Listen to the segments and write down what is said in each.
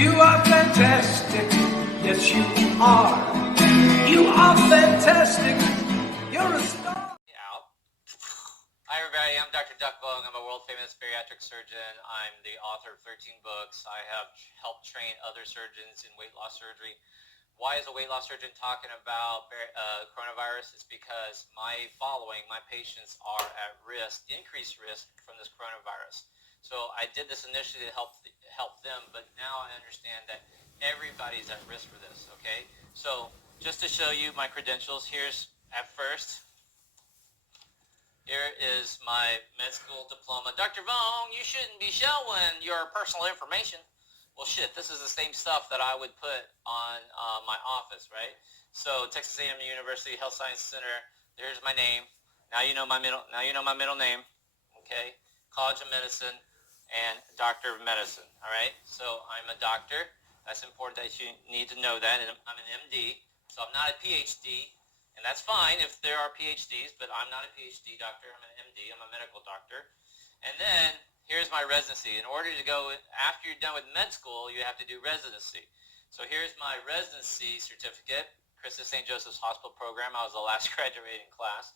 You are fantastic. Yes, you are. You are fantastic. You're a star. Hi everybody, I'm Dr. Duc Vuong. I'm a world-famous bariatric surgeon. I'm the author of 13 books. I have helped train other surgeons in weight loss surgery. Why is a weight loss surgeon talking about coronavirus? It's because my patients are at risk, increased risk from this coronavirus. So I did this initially to help them, but now I understand that everybody's at risk for this, okay? So just to show you my credentials, here's at first. Here is my med school diploma. Dr. Vuong, you shouldn't be showing your personal information. Well, shit, this is the same stuff that I would put on my office, right? So Texas A&M University Health Science Center. There's my name. Now you know my middle name. Okay, College of Medicine and Doctor of Medicine. All right. So I'm a doctor. That's important that you need to know that. And I'm an MD. So I'm not a PhD. And that's fine if there are PhDs, but I'm not a PhD doctor. I'm an MD. I'm a medical doctor. And then here's my residency. In order to go, after you're done with med school, you have to do residency. So here's my residency certificate, Christus St. Joseph's Hospital program. I was the last graduating class.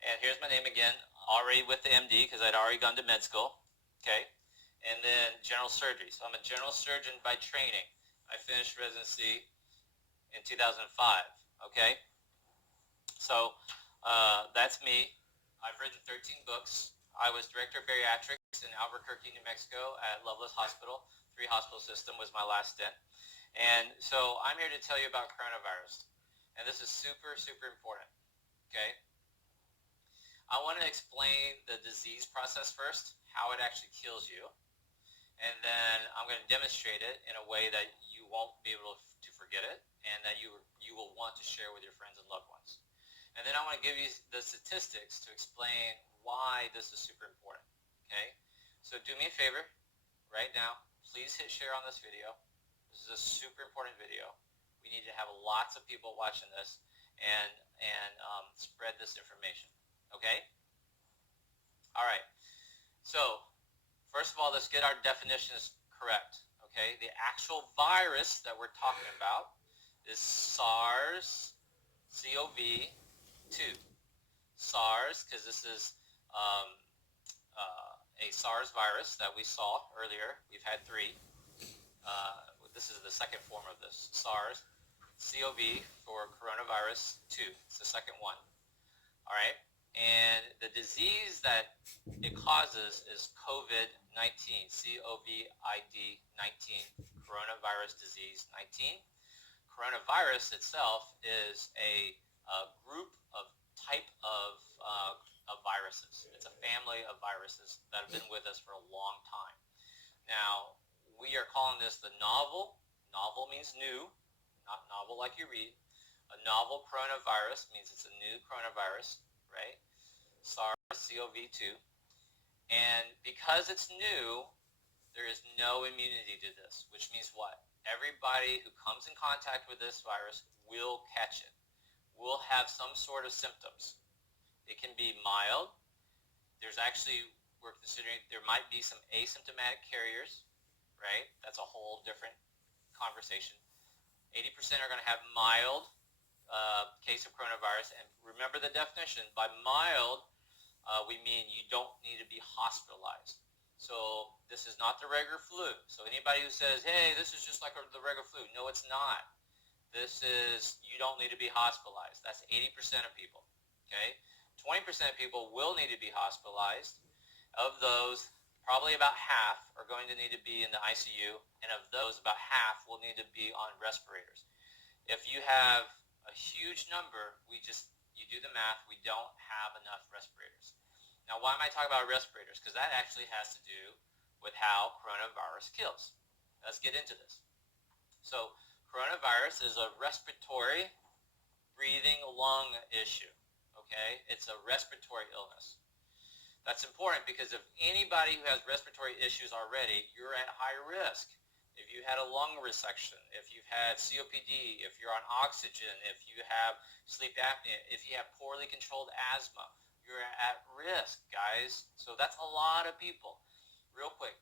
And here's my name again, already with the MD because I'd already gone to med school. Okay. And then general surgery. So I'm a general surgeon by training. I finished residency in 2005. Okay. So that's me. I've written 13 books. I was director of bariatrics in Albuquerque, New Mexico at Loveless Hospital. 3 hospital system was my last stint. And so I'm here to tell you about coronavirus. And this is super, super important. Okay? I want to explain the disease process first, how it actually kills you. And then I'm going to demonstrate it in a way that you won't be able to forget it and that you will want to share with your friends and loved ones. And then I want to give you the statistics to explain why this is super important, okay? So do me a favor right now. Please hit share on this video. This is a super important video. We need to have lots of people watching this and spread this information, okay? All right. So first of all, let's get our definitions correct, okay? The actual virus that we're talking about is SARS-CoV-2. SARS, because this is a SARS virus that we saw earlier. We've had 3. This is the second form of this. SARS, CoV for coronavirus 2. It's the second one. All right. And the disease that it causes is COVID-19, COVID-19, coronavirus disease 19. Coronavirus itself is a group of type of viruses. It's a family of viruses that have been with us for a long time. Now, we are calling this the novel. Novel means new, not novel like you read. A novel coronavirus means it's a new coronavirus, right? SARS-CoV-2. And because it's new, there is no immunity to this, which means what? Everybody who comes in contact with this virus will catch it, will have some sort of symptoms. It can be mild. There's actually, we're considering there might be some asymptomatic carriers, right? That's a whole different conversation. 80% are going to have mild case of coronavirus. And remember the definition. By mild, we mean you don't need to be hospitalized. So this is not the regular flu. So anybody who says, hey, this is just like the regular flu. No, it's not. This is, you don't need to be hospitalized. That's 80% of people, okay? 20% of people will need to be hospitalized. Of those, probably about half are going to need to be in the ICU, and of those, about half will need to be on respirators. If you have a huge number, you do the math, we don't have enough respirators. Now, why am I talking about respirators? Because that actually has to do with how coronavirus kills. Let's get into this. So, coronavirus is a respiratory breathing lung issue, okay? It's a respiratory illness. That's important because if anybody who has respiratory issues already, you're at high risk. If you had a lung resection, if you've had COPD, if you're on oxygen, if you have sleep apnea, if you have poorly controlled asthma, you're at risk, guys. So that's a lot of people. Real quick,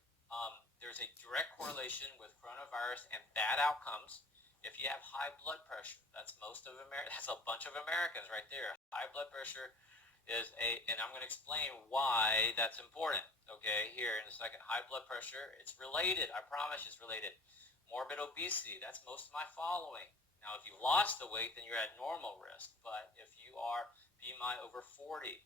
there's a direct correlation with coronavirus and bad outcomes. If you have high blood pressure, that's that's a bunch of Americans right there. High blood pressure is and I'm going to explain why that's important, okay, here in a second. High blood pressure, it's related. I promise it's related. Morbid obesity, that's most of my following. Now, if you lost the weight, then you're at normal risk. But if you are BMI over 40,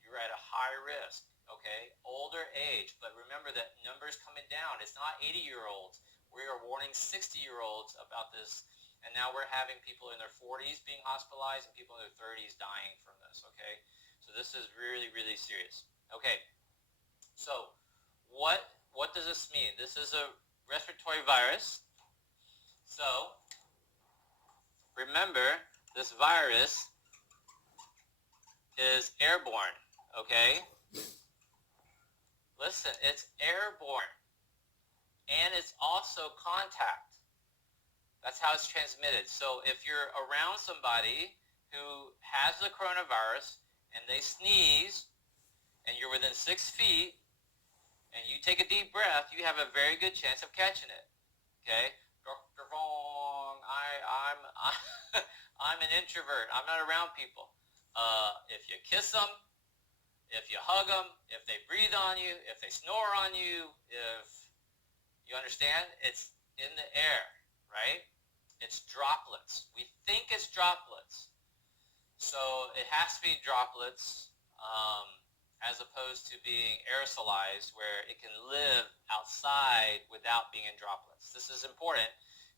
you're at a high risk, okay? Older age, but remember that numbers coming down. It's not 80-year-olds. We are warning 60-year-olds about this, and now we're having people in their 40s being hospitalized and people in their 30s dying from this, okay? So this is really, really serious. Okay, so what does this mean? This is a respiratory virus. So remember, this virus is airborne, okay? Listen, it's airborne. And it's also contact. That's how it's transmitted. So if you're around somebody who has the coronavirus and they sneeze and you're within 6 feet and you take a deep breath, you have a very good chance of catching it. Okay? Dr. Vuong, I'm an introvert. I'm not around people. If you kiss them, if you hug them, if they breathe on you, if they snore on you, if you understand, it's in the air, right? It's droplets. We think it's droplets. So it has to be droplets as opposed to being aerosolized where it can live outside without being in droplets. This is important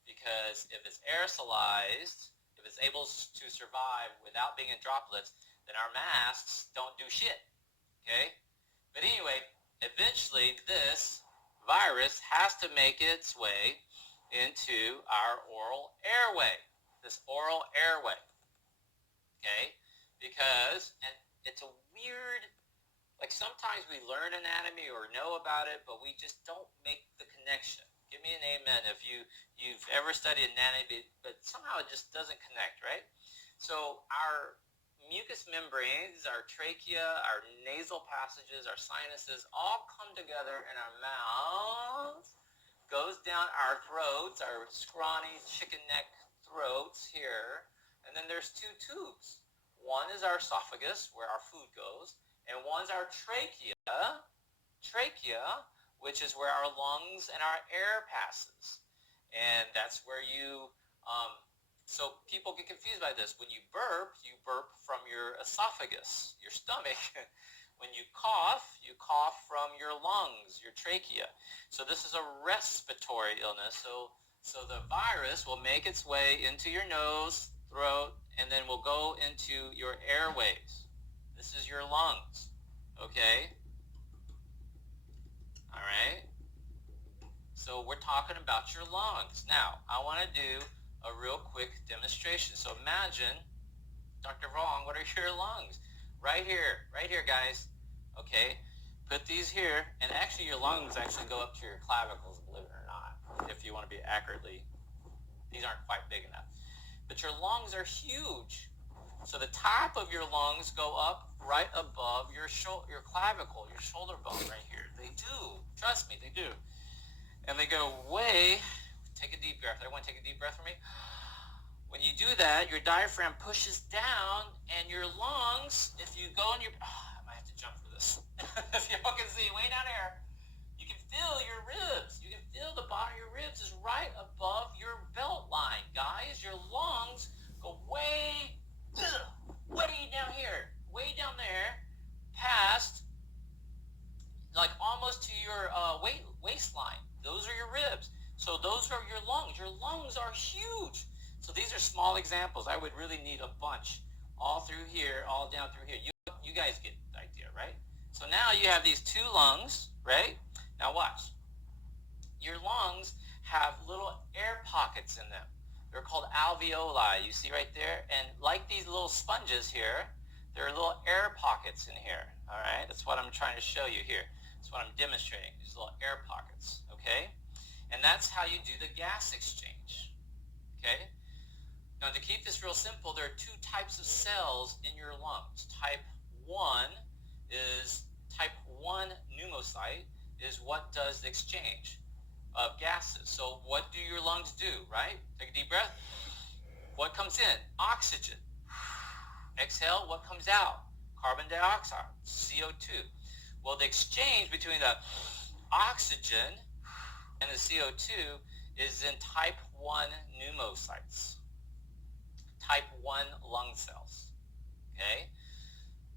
because if it's aerosolized, if it's able to survive without being in droplets, then our masks don't do shit, okay? But anyway, eventually this virus has to make its way into our oral airway, this oral airway, okay? Because, and it's a weird, like sometimes we learn anatomy or know about it, but we just don't make the connection. Give me an amen if you've ever studied anatomy, but somehow it just doesn't connect, right? So our mucous membranes, our trachea, our nasal passages, our sinuses all come together in our mouth, goes down our throats, our scrawny chicken neck throats here, and then there's 2 tubes. One is our esophagus, where our food goes, and one's our trachea, which is where our lungs and our air passes. And that's where you, so people get confused by this. When you burp from your esophagus, your stomach. When you cough from your lungs, your trachea. So this is a respiratory illness. So the virus will make its way into your nose, throat, and then will go into your airways. This is your lungs, okay? All right? So we're talking about your lungs. Now, I want to do a real quick demonstration. So imagine, Dr. Vuong, what are your lungs? Right here, guys. Okay, put these here, and actually your lungs actually go up to your clavicles, believe it or not, if you want to be accurately. These aren't quite big enough. But your lungs are huge. So the top of your lungs go up right above your clavicle, your shoulder bone right here. They do. Trust me, they do. And they go way, take a deep breath. Everyone take a deep breath for me. When you do that, your diaphragm pushes down, and your lungs, if you go in your, I might have to jump for this. If y'all can see, way down there, you can feel your ribs. You can feel the bottom of your ribs is right above your belt line, guys. Your lungs go way down here, way down there, past, like almost to your waistline. Those are your ribs. So those are your lungs. Your lungs are huge. So these are small examples. I would really need a bunch all through here, all down through here. You guys get the idea, right? So now you have these 2 lungs, right? Now watch. Your lungs have little air pockets in them. They're called alveoli. You see right there? And like these little sponges here, there are little air pockets in here, all right? That's what I'm trying to show you here. That's what I'm demonstrating, these little air pockets, okay? And that's how you do the gas exchange, okay? Now, to keep this real simple, there are 2 types of cells in your lungs. Type 1 pneumocyte is what does the exchange. of gases. So what do your lungs do, right? Take a deep breath. What comes in? Oxygen. Exhale, what comes out? Carbon dioxide, CO2. Well, the exchange between the oxygen and the CO2 is in type 1 pneumocytes, type 1 lung cells, okay?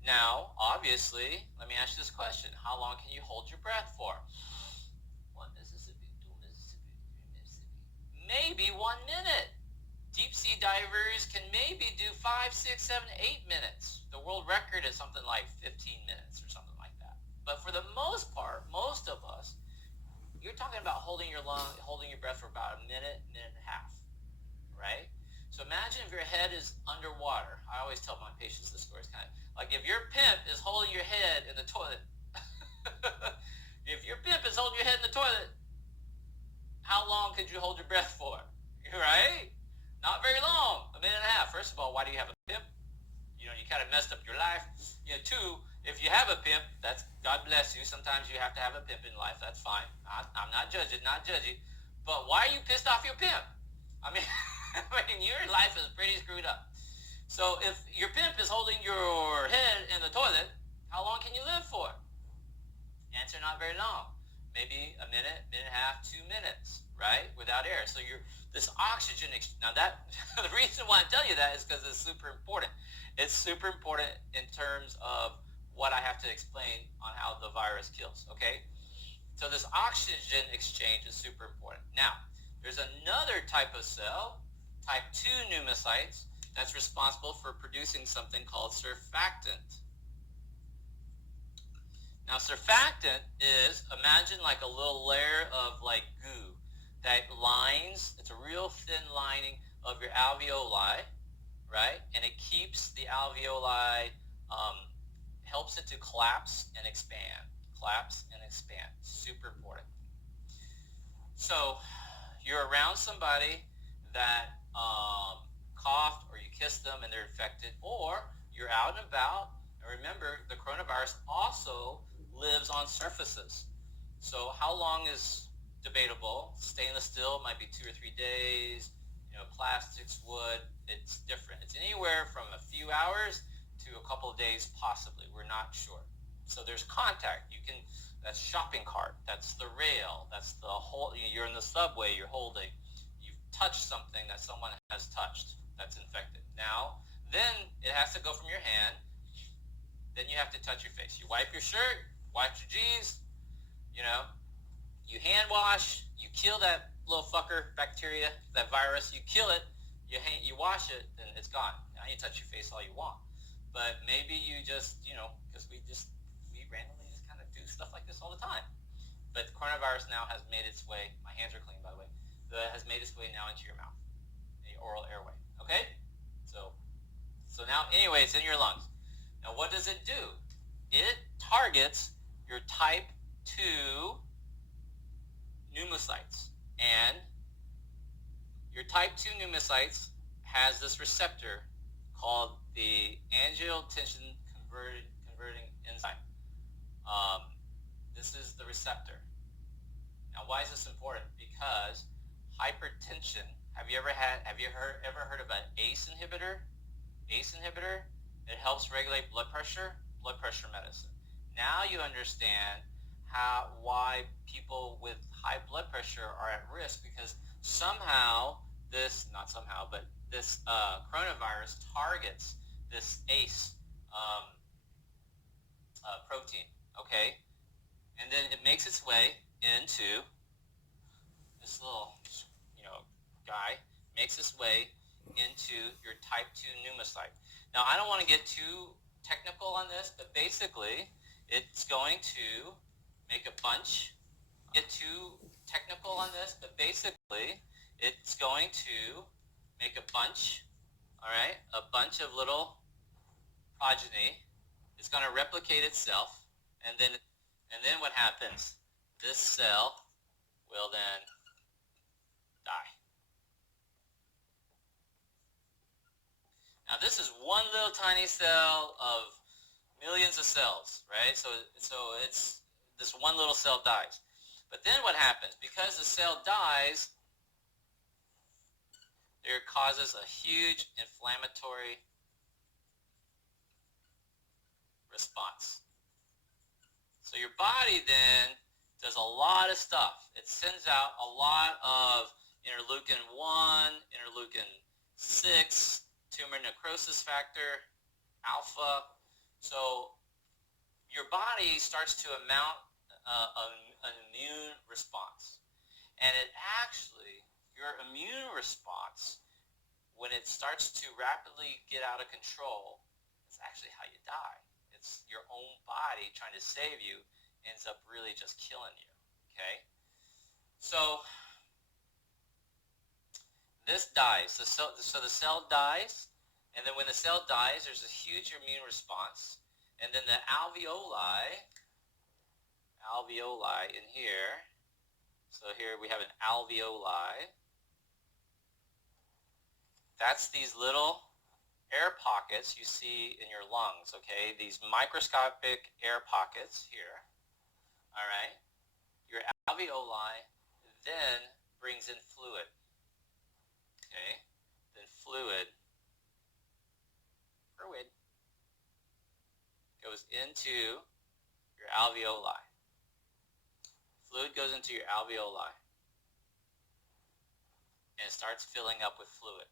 Now, obviously, let me ask you this question. How long can you hold your breath for? 1 Mississippi, 2 Mississippi, 3 Mississippi. Maybe 1 minute. Deep sea divers can maybe do 5, 6, 7, 8 minutes. The world record is something like 15 minutes or something like that. But for the most part, most of us, you're talking about holding your breath for about a minute, minute and a half, right? So imagine if your head is underwater. I always tell my patients this story. It's kind of like if your pimp is holding your head in the toilet. If your pimp is holding your head in the toilet, how long could you hold your breath for? Right? Not very long, a minute and a half. First of all, why do you have a pimp? You know, you kind of messed up your life. You know, two, if you have a pimp, that's God bless you. Sometimes you have to have a pimp in life. That's fine. I'm not judging, not judgy. But why are you pissed off your pimp? I mean, your life is pretty screwed up. So if your pimp is holding your head in the toilet, how long can you live for? Answer, not very long. Maybe a minute, minute and a half, 2 minutes, right? Without air. So this oxygen, now that, the reason why I tell you that is because it's super important. It's super important in terms of what I have to explain on how the virus kills, okay? So this oxygen exchange is super important. Now, there's another type of cell, type 2 pneumocytes, that's responsible for producing something called surfactant. Now, surfactant is, imagine like a little layer of like goo that lines, it's a real thin lining of your alveoli, right? And it keeps the alveoli, helps it to collapse and expand. Collapse and expand. Super important. So you're around somebody that coughed, or you kissed them and they're infected, or you're out and about. And remember, the coronavirus also lives on surfaces. So how long is debatable? Stainless steel might be 2 or 3 days. You know, plastics, wood, it's different. It's anywhere from a few hours to a couple of days, possibly. We're not sure. So there's contact. You can, that's shopping cart, that's the rail, that's the whole, you're in the subway, you're holding. You've touched something that someone has touched that's infected. Now, then it has to go from your hand. Then you have to touch your face. You wipe your shirt, wipe your jeans, you know, you hand wash, you kill that little fucker, bacteria, that virus, you kill it, you wash it, then it's gone. Now you touch your face all you want. But maybe you just, you know, because we randomly just kind of do stuff like this all the time. But the coronavirus now has made its way, my hands are clean by the way, has made its way now into your mouth, the oral airway, okay? So now anyway, it's in your lungs. Now what does it do? It targets your type 2 pneumocytes. And your type 2 pneumocytes has this receptor called the angiotensin converting enzyme. This is the receptor. Now why is this important? Because hypertension, have you ever heard of an ACE inhibitor? ACE inhibitor, it helps regulate blood pressure medicine. Now you understand why people with high blood pressure are at risk, because somehow this coronavirus targets this ACE protein, okay? And then it makes its way into this little, guy, makes its way into your type 2 pneumocyte. Now, I don't want to get too technical on this, but basically, it's going to make a bunch. Get too technical on this, but basically, it's going to make a bunch, all right? A bunch of little progeny. It's going to replicate itself, and then what happens? This cell will then die. Now this is one little tiny cell of millions of cells, right? So it's this one little cell dies. But then what happens? Because the cell dies, there causes a huge inflammatory response. So your body then does a lot of stuff. It sends out a lot of interleukin 1, interleukin 6, tumor necrosis factor, alpha. So your body starts to mount an immune response. And it actually, your immune response, when it starts to rapidly get out of control, it's actually how you die. It's your own body trying to save you, ends up really just killing you, okay? So this dies. So the cell dies, and then when the cell dies, there's a huge immune response, and then the alveoli in here, so here we have an alveoli. That's these little air pockets you see in your lungs, okay? These microscopic air pockets here, all right? Your alveoli then brings in fluid, okay? Then fluid goes into your alveoli. Fluid goes into your alveoli and it starts filling up with fluid.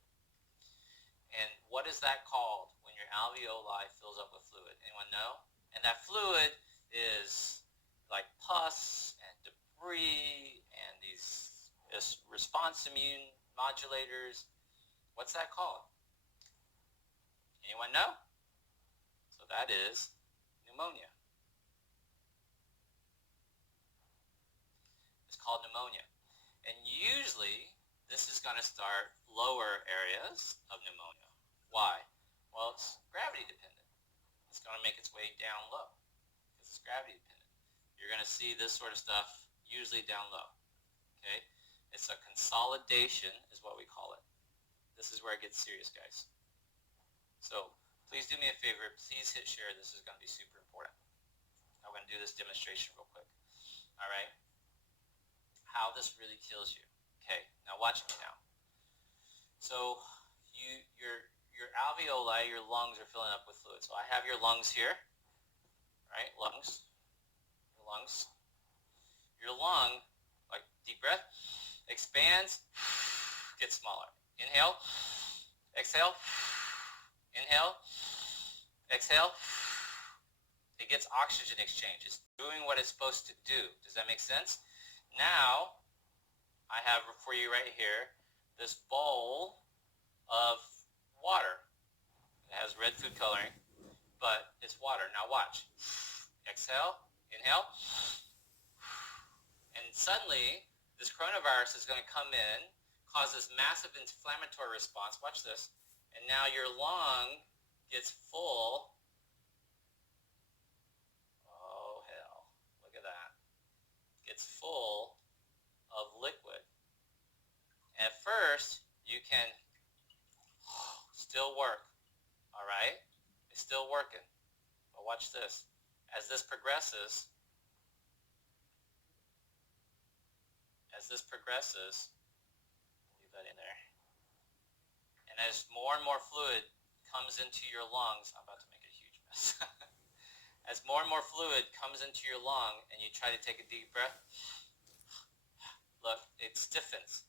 And what is that called when your alveoli fills up with fluid? Anyone know? And that fluid is like pus and debris and these response immune modulators. What's that called? Anyone know? So that is pneumonia. It's called pneumonia. And usually this is going to start lower areas of pneumonia. Why? Well, it's gravity dependent. It's going to make its way down low because it's gravity dependent. You're going to see this sort of stuff usually down low. Okay? It's a consolidation is what we call it. This is where it gets serious, guys. So please do me a favor. Please hit share. This is going to be super important. I'm going to do this demonstration real quick. All right? How this really kills you. Okay, now watch me now. So your alveoli, your lungs are filling up with fluid. So I have your lungs here, right? Lungs. Your lungs. Your lung, like deep breath, expands, gets smaller. Inhale, exhale, inhale, exhale. It gets oxygen exchange. It's doing what it's supposed to do. Does that make sense? Now, I have for you right here this bowl of water. It has red food coloring, but it's water. Now watch. Exhale, inhale, and suddenly this coronavirus is going to come in, cause this massive inflammatory response. Watch this. And now your lung gets full. Oh, hell. Look at that. Gets full of liquid. At first, you can still work, all right? It's still working. But watch this. As this progresses, leave that in there. And as more and more fluid comes into your lungs, I'm about to make a huge mess. As more and more fluid comes into your lung and you try to take a deep breath, look, it stiffens.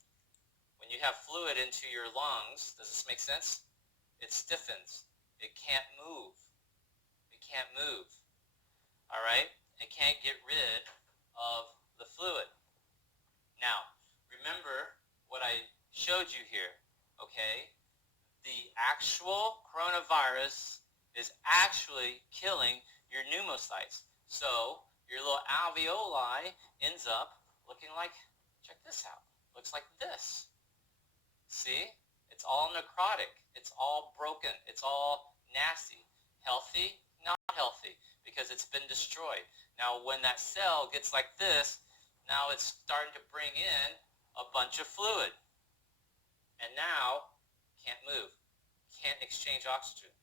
When you have fluid into your lungs, does this make sense? It stiffens. It can't move. It can't move. All right? It can't get rid of the fluid. Now, remember what I showed you here, okay? The actual coronavirus is actually killing your pneumocytes. So your little alveoli ends up looking like, check this out, looks like this. See? It's all necrotic. It's all broken. It's all nasty. Healthy? Not healthy, because it's been destroyed. Now, when that cell gets like this, now it's starting to bring in a bunch of fluid. And now, can't move. Can't exchange oxygen.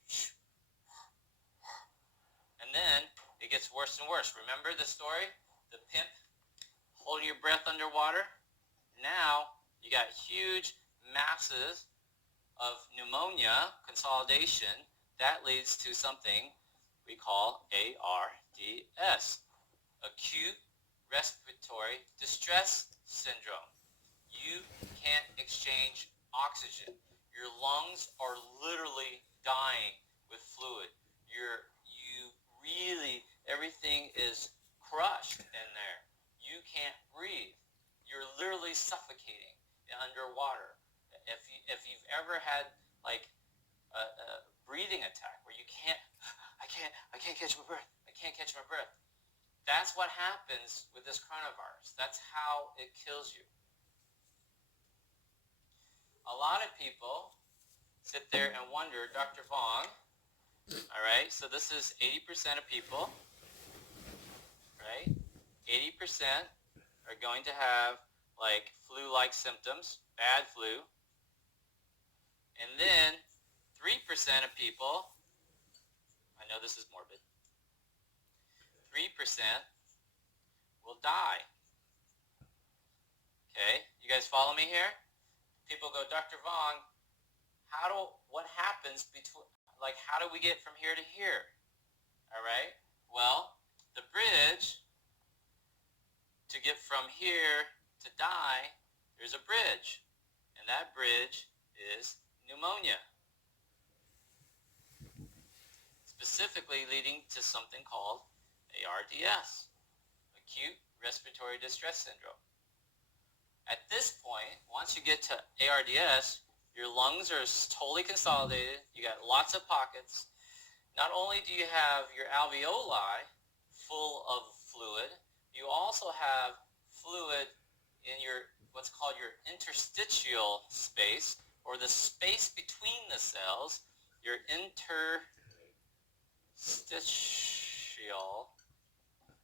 And then, it gets worse and worse. Remember the story? The pimp holding your breath underwater. Now you got huge masses of pneumonia consolidation. That leads to something we call ARDS, acute respiratory distress syndrome. You can't exchange oxygen. Your lungs are literally dying with fluid. Everything is crushed in there. You can't breathe. You're literally suffocating underwater. If you've ever had like a breathing attack where I can't catch my breath. I can't catch my breath. That's what happens with this coronavirus. That's how it kills you. A lot of people sit there and wonder, Dr. Vuong, all right, so this is 80% of people, right? 80% are going to have like flu-like symptoms, bad flu. And then 3% of people, I know this is morbid, 3% will die. Okay, you guys follow me here? People go, Dr. Vuong, what happens between, like, how do we get from here to here? All right, well, the bridge to get from here to die, there's a bridge, and that bridge is pneumonia, specifically leading to something called ARDS, acute respiratory distress syndrome. At this point, once you get to ARDS, your lungs are totally consolidated. You got lots of pockets. Not only do you have your alveoli full of fluid, you also have fluid in your what's called your interstitial space, or the space between the cells. Your interstitial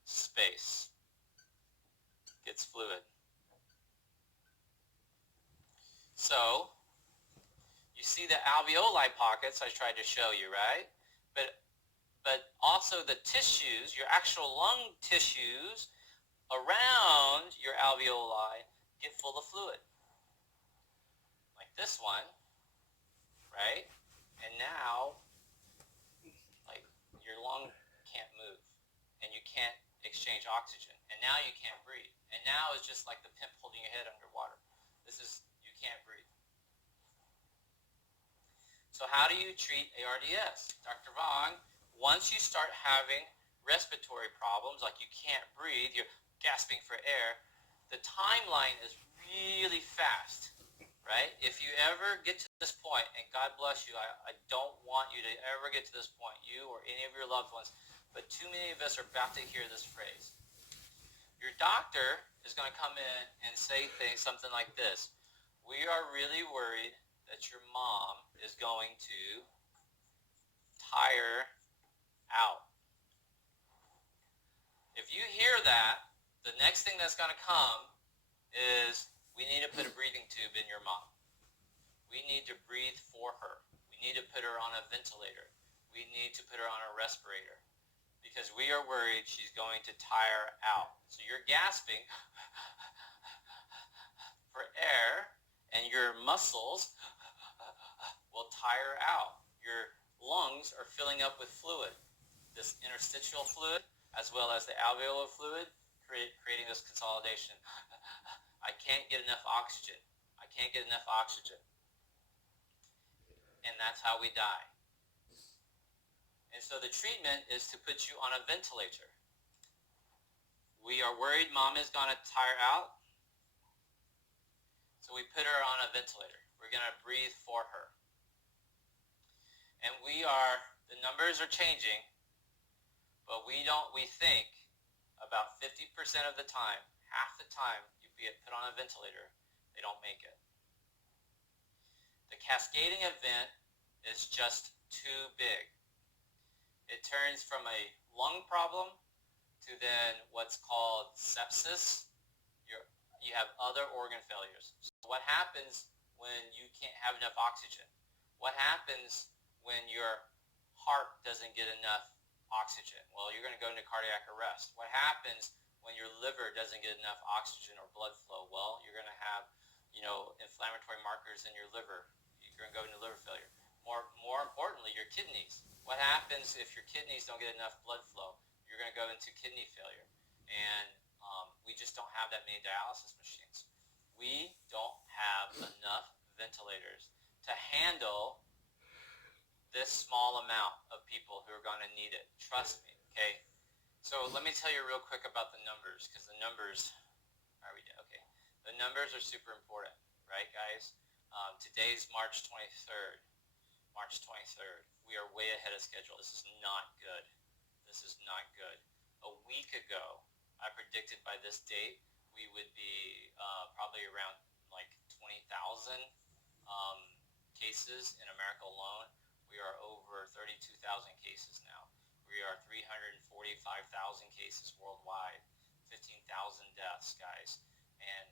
space gets fluid. So you see the alveoli pockets I tried to show you, right? But also the tissues, your actual lung tissues around your alveoli get full of fluid. Like this one, right? And now, like, your lung can't move and you can't exchange oxygen. And now you can't breathe. And now it's just like the pimp holding your head underwater. You can't breathe. So how do you treat ARDS? Dr. Vuong, once you start having respiratory problems, like you can't breathe, you're gasping for air, the timeline is really fast, right? If you ever get to this point, and God bless you, I don't want you to ever get to this point, you or any of your loved ones, but too many of us are about to hear this phrase. Your doctor is going to come in and say something like this: we are really worried that your mom is going to tire out. If you hear that, the next thing that's going to come is, we need to put a breathing tube in your mom. We need to breathe for her. We need to put her on a ventilator. We need to put her on a respirator, because we are worried she's going to tire out. So you're gasping for air, and your muscles will tire out. Your lungs are filling up with fluid, this interstitial fluid, as well as the alveolar fluid, creating this consolidation. I can't get enough oxygen. I can't get enough oxygen. And that's how we die. And so the treatment is to put you on a ventilator. We are worried mom is going to tire out, so we put her on a ventilator. We're going to breathe for her. And the numbers are changing, but we think about 50% of the time, half the time you get put on a ventilator, they don't make it. The cascading event is just too big. It turns from a lung problem to then what's called sepsis. You have other organ failures. So what happens when you can't have enough oxygen? What happens when your heart doesn't get enough oxygen? Well, you're going to go into cardiac arrest. What happens when your liver doesn't get enough oxygen or blood flow, well, you're going to have, inflammatory markers in your liver. You're going to go into liver failure. More importantly, your kidneys. What happens if your kidneys don't get enough blood flow? You're going to go into kidney failure. And we just don't have that many dialysis machines. We don't have enough ventilators to handle this small amount of people who are going to need it. Trust me, okay? So let me tell you real quick about the numbers, because the numbers, okay. The numbers are super important, right, guys? Today's March 23rd. We are way ahead of schedule. This is not good. A week ago, I predicted by this date we would be probably around like 20,000 cases in America alone. We are over 32,000 cases now. We are 345,000 cases worldwide, 15,000 deaths, guys. And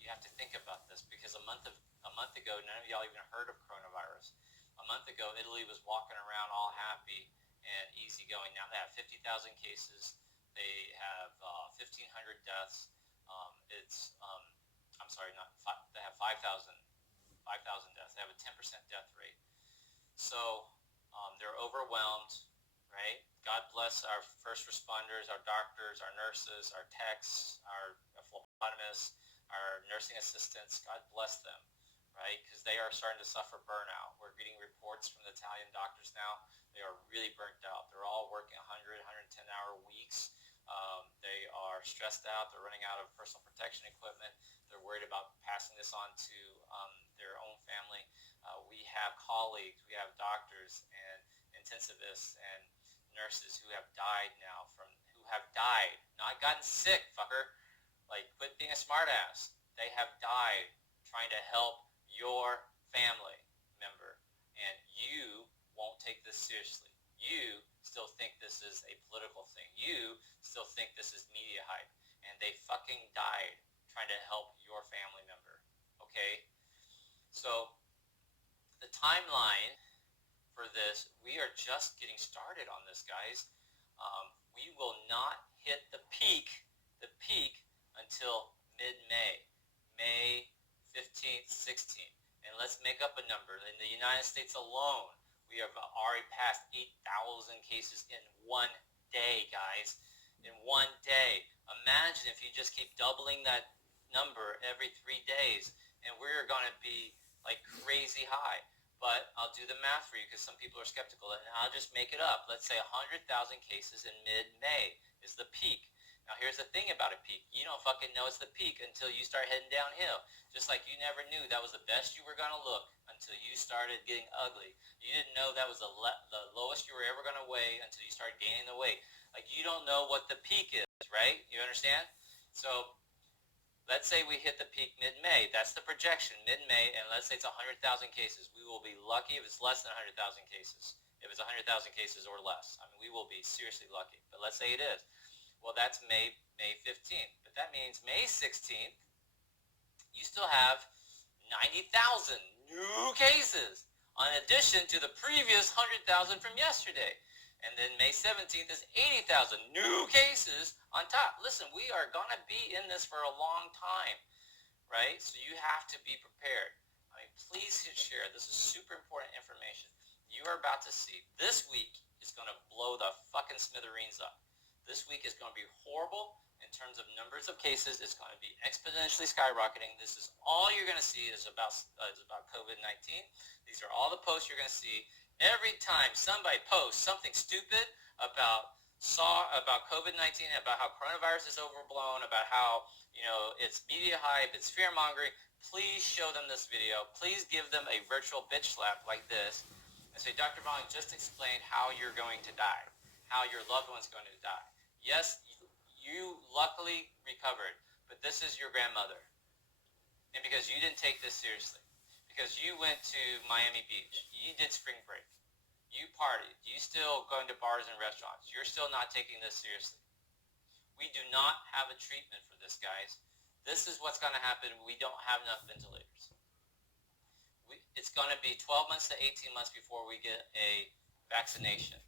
you have to think about this, because a month ago, none of y'all even heard of coronavirus. A month ago, Italy was walking around all happy and easygoing. Now they have 50,000 cases. They have 1,500 deaths. They have 5,000 deaths. They have a 10% death rate. So they're overwhelmed, right? God bless our first responders, our doctors, our nurses, our techs, our phlebotomists, our nursing assistants. God bless them, right? Because they are starting to suffer burnout. We're getting reports from the Italian doctors now. They are really burnt out. They're all working 100, 110-hour weeks. They are stressed out. They're running out of personal protection equipment. They're worried about passing this on to their own family. We have colleagues, we have doctors and intensivists and nurses who have died now not gotten sick, fucker. Like, quit being a smartass. They have died trying to help your family member, and you won't take this seriously. You still think this is a political thing. You still think this is media hype, and they fucking died trying to help your family member, okay? So the timeline for this, we are just getting started on this, guys. We will not hit the peak until mid-May, May 15th, 16th. And let's make up a number. In the United States alone, we have already passed 8,000 cases in one day, guys. In one day. Imagine if you just keep doubling that number every 3 days, and we're going to be like crazy high. But I'll do the math for you, because some people are skeptical, and I'll just make it up. Let's say 100,000 cases in mid-May is the peak. Now, here's the thing about a peak. You don't fucking know it's the peak until you start heading downhill. Just like you never knew that was the best you were going to look until you started getting ugly. You didn't know that was the lowest you were ever going to weigh until you started gaining the weight. Like, you don't know what the peak is, right? You understand? So let's say we hit the peak mid-May. That's the projection, mid-May, and let's say it's 100,000 cases. We will be lucky if it's less than 100,000 cases. If it's 100,000 cases or less. I mean, we will be seriously lucky. But let's say it is. Well, that's May 15th. But that means May 16th, you still have 90,000 new cases, in addition to the previous 100,000 from yesterday. And then May 17th is 80,000 new cases on top. Listen, we are going to be in this for a long time, right? So you have to be prepared. I mean, please hit share. This is super important information. You are about to see. This week is going to blow the fucking smithereens up. This week is going to be horrible in terms of numbers of cases. It's going to be exponentially skyrocketing. This is all you're going to see is about COVID-19. These are all the posts you're going to see. Every time somebody posts something stupid about COVID-19, about how coronavirus is overblown, about how, it's media hype, it's fear-mongering, please show them this video. Please give them a virtual bitch slap like this and say, Dr. Vuong just explained how you're going to die, how your loved one's going to die. Yes, you luckily recovered, but this is your grandmother. And because you didn't take this seriously, because you went to Miami Beach, you did spring break, you partied, you still going to bars and restaurants, you're still not taking this seriously. We do not have a treatment for this, guys. This is what's going to happen. We don't have enough ventilators. It's going to be 12 months to 18 months before we get a vaccination.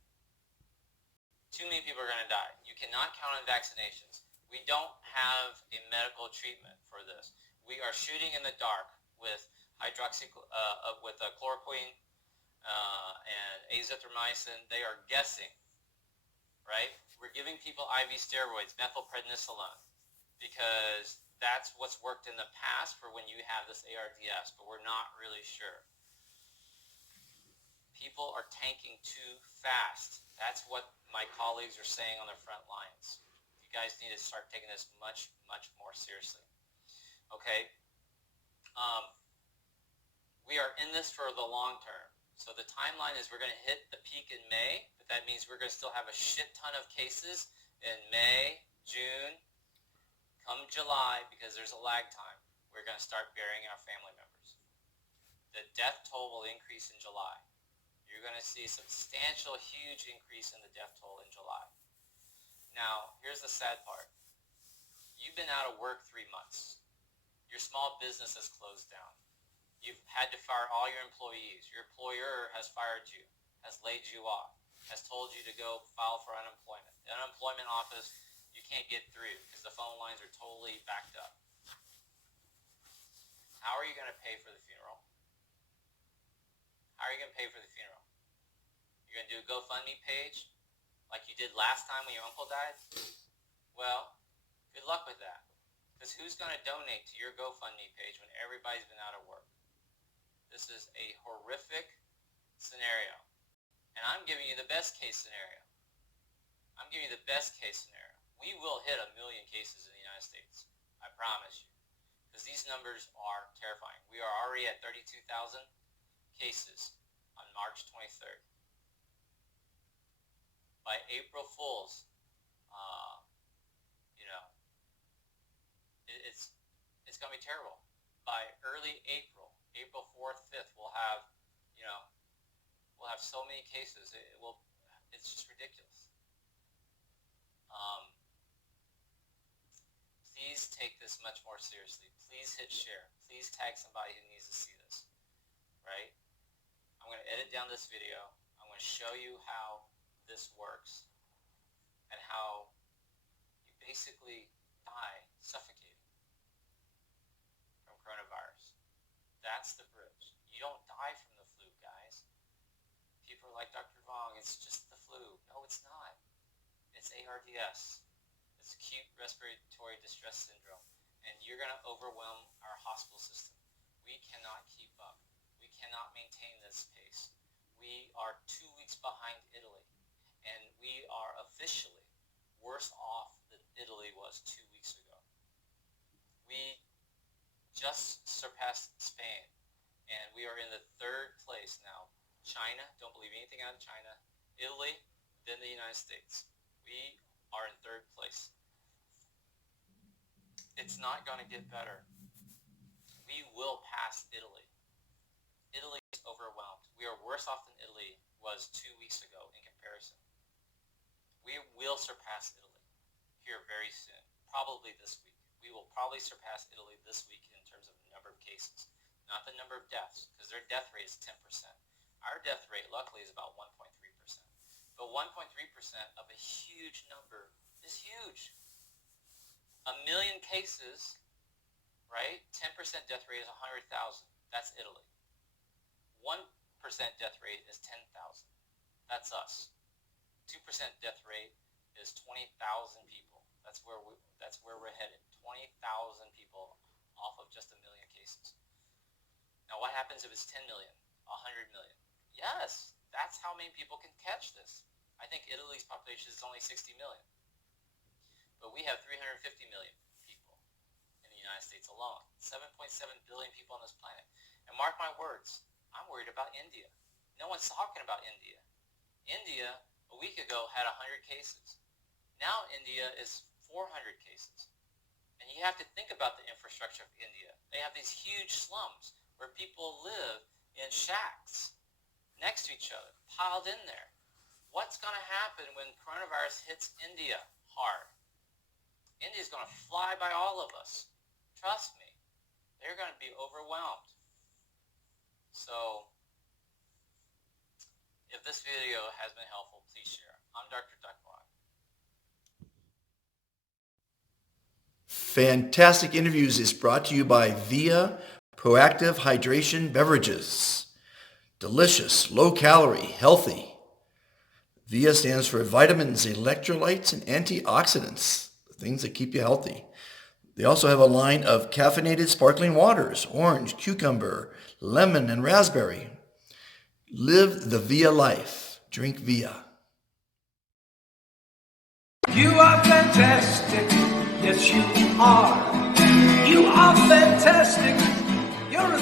Too many people are going to die. You cannot count on vaccinations. We don't have a medical treatment for this. We are shooting in the dark with chloroquine and azithromycin. They are guessing, right? We're giving people IV steroids, methylprednisolone, because that's what's worked in the past for when you have this ARDS, but we're not really sure. People are tanking too fast. That's what my colleagues are saying on the front lines. You guys need to start taking this much, much more seriously. Okay? We are in this for the long term. So the timeline is we're going to hit the peak in May, but that means we're going to still have a shit ton of cases in May, June, come July, because there's a lag time. We're going to start burying our family members. The death toll will increase in July. You're going to see a substantial, huge increase in the death toll in July. Now, here's the sad part. You've been out of work 3 months. Your small business has closed down. You've had to fire all your employees. Your employer has fired you, has laid you off, has told you to go file for unemployment. The unemployment office, you can't get through because the phone lines are totally backed up. How are you going to pay for the funeral? How are you going to pay for the funeral? You're going to do a GoFundMe page like you did last time when your uncle died? Well, good luck with that. Because who's going to donate to your GoFundMe page when everybody's been out of work? This is a horrific scenario. And I'm giving you the best case scenario. I'm giving you the best case scenario. We will hit 1 million cases in the United States. I promise you. Because these numbers are terrifying. We are already at 32,000 cases on March 23rd. By April Fools, it's going to be terrible. By early April, April 4th, 5th, we'll have so many cases. It's just ridiculous. Please take this much more seriously. Please hit share. Please tag somebody who needs to see this. Right? I'm going to edit down this video. I'm going to show you how this works and how you basically die suffocating from coronavirus. That's the bridge. You don't die from the flu, guys. People are like, Dr. Vuong, it's just the flu. No, it's not. It's ARDS. It's acute respiratory distress syndrome. And you're going to overwhelm our hospital system. We cannot keep up. We cannot maintain this pace. We are 2 weeks behind Italy. And we are officially worse off than Italy was 2 weeks ago. We just surpassed Spain. And we are in the 3rd place now. China, don't believe anything out of China. Italy, then the United States. We are in 3rd place. It's not going to get better. We will pass Italy. Italy is overwhelmed. We are worse off than Italy was 2 weeks ago in comparison. We will surpass Italy here very soon, probably this week. We will probably surpass Italy this week in terms of the number of cases, not the number of deaths, because their death rate is 10%. Our death rate, luckily, is about 1.3%. But 1.3% of a huge number is huge. 1 million cases, right? 10% death rate is 100,000. That's Italy. 1% death rate is 10,000. That's us. 2% death rate is 20,000 people. That's where we're headed. 20,000 people off of just 1 million cases. Now, what happens if it's 10 million, 100 million? Yes, that's how many people can catch this. I think Italy's population is only 60 million. But we have 350 million people in the United States alone. 7.7 billion people on this planet. And mark my words, I'm worried about India. No one's talking about India. India, a week ago, had 100 cases. Now India is 400 cases. And you have to think about the infrastructure of India. They have these huge slums where people live in shacks next to each other, piled in there. What's going to happen when coronavirus hits India hard? India's going to fly by all of us. Trust me. They're going to be overwhelmed. So, if this video has been helpful, please share. I'm Dr. Duc. Fantastic Interviews is brought to you by Via Proactive Hydration Beverages. Delicious, low-calorie, healthy. Via stands for vitamins, electrolytes, and antioxidants, the things that keep you healthy. They also have a line of caffeinated sparkling waters, orange, cucumber, lemon, and raspberry. Live the Via life. Drink Via. You are fantastic. Yes, you are. You are fantastic. You're a